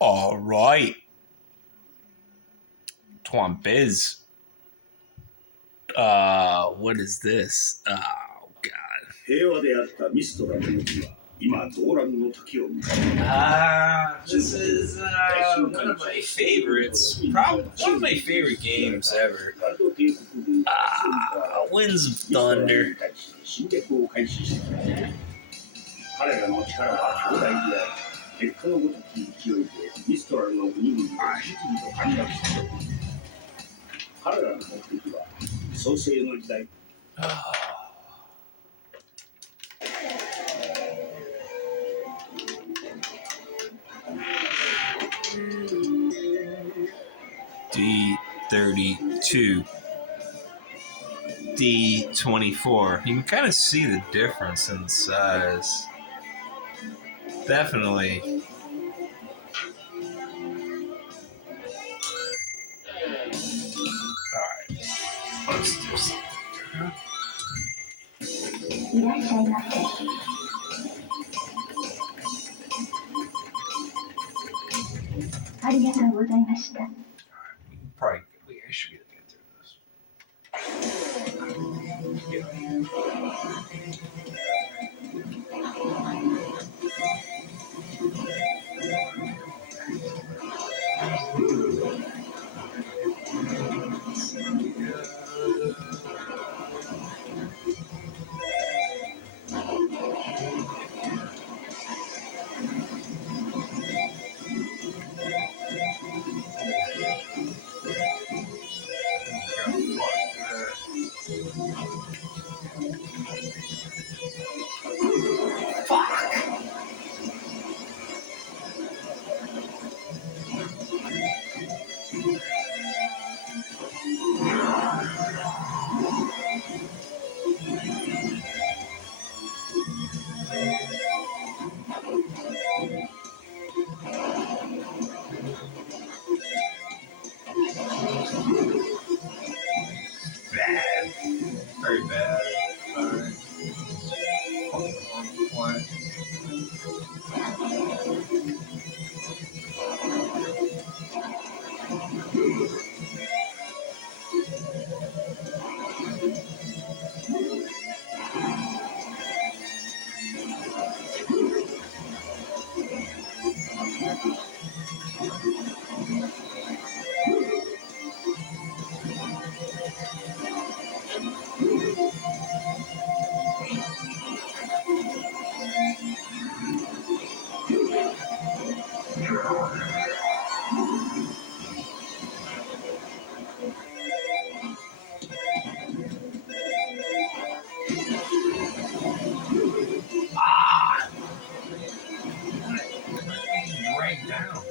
All right. Twan Biz. What is this? Oh, God. This is one of my favorites. Probably one of my favorite games ever. Winds of Thunder. D32. D24. You can kind of see the difference in size. Definitely. Alright. Let's do something. Probably, I should be able to get through this. Bad. Very bad. Alright. What? Right down.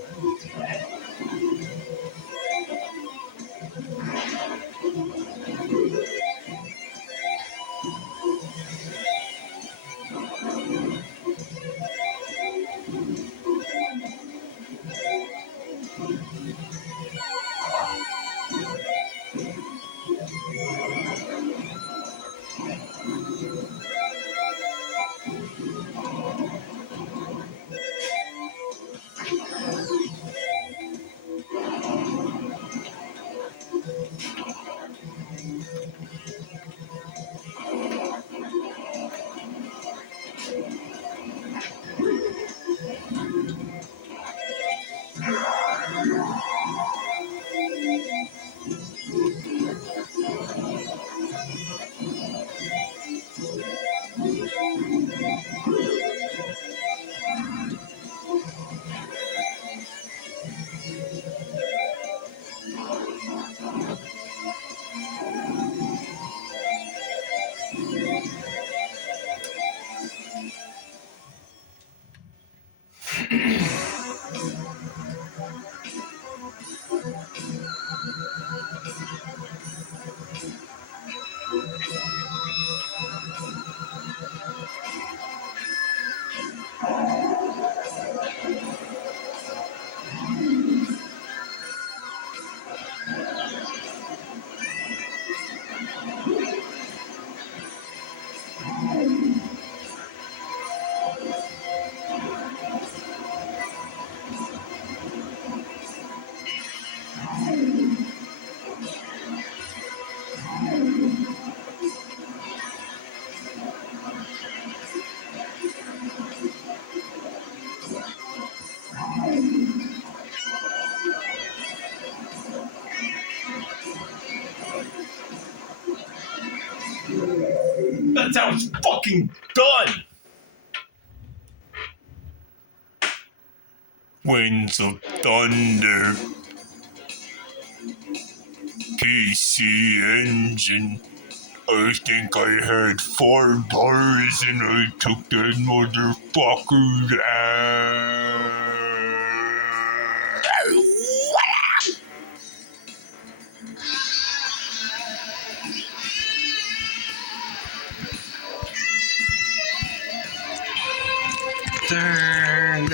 That's how it's fucking done. Winds of thunder. PC engine. I think I had 4 bars and I took that motherfucker down. Turn